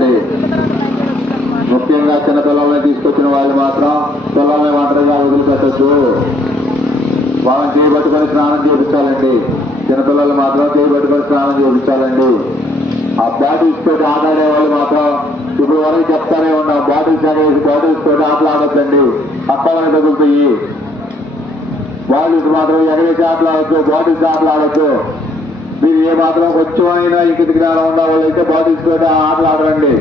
చేయొద్దండి. ముఖ్యంగా చిన్నపిల్లల్ని తీసుకొచ్చిన వాళ్ళు మాత్రం పిల్లల్ని ఒంటరిగా వదిలిపెట్టద్దు. వాళ్ళని చేయబట్టుకొని స్నానం చేయించాలండి. చిన్నపిల్లలు మాత్రం చేయబట్టుకొని స్నానం చేయించాలండి. ఆ బాటిల్స్ తోటి ఆడాడే వాళ్ళు మాత్రం ఇప్పుడు వరకు చెప్తానే ఉన్నాం, బాటిల్స్ అనేది బాటిల్స్ తోటి ఆటలాడొద్దండి. అక్కలని తగులుతాయి. బాటిల్స్ మాత్రం ఎగరేసి ఆటలాడచ్చు, బాటిల్స్ ఆటలాడచ్చు. మీరు ఏ మాత్రం కొంచెం అయినా ఇంకిటి జ్ఞానం ఉన్న వాళ్ళైతే బాటిల్స్ తోటి ఆటలాడరండి.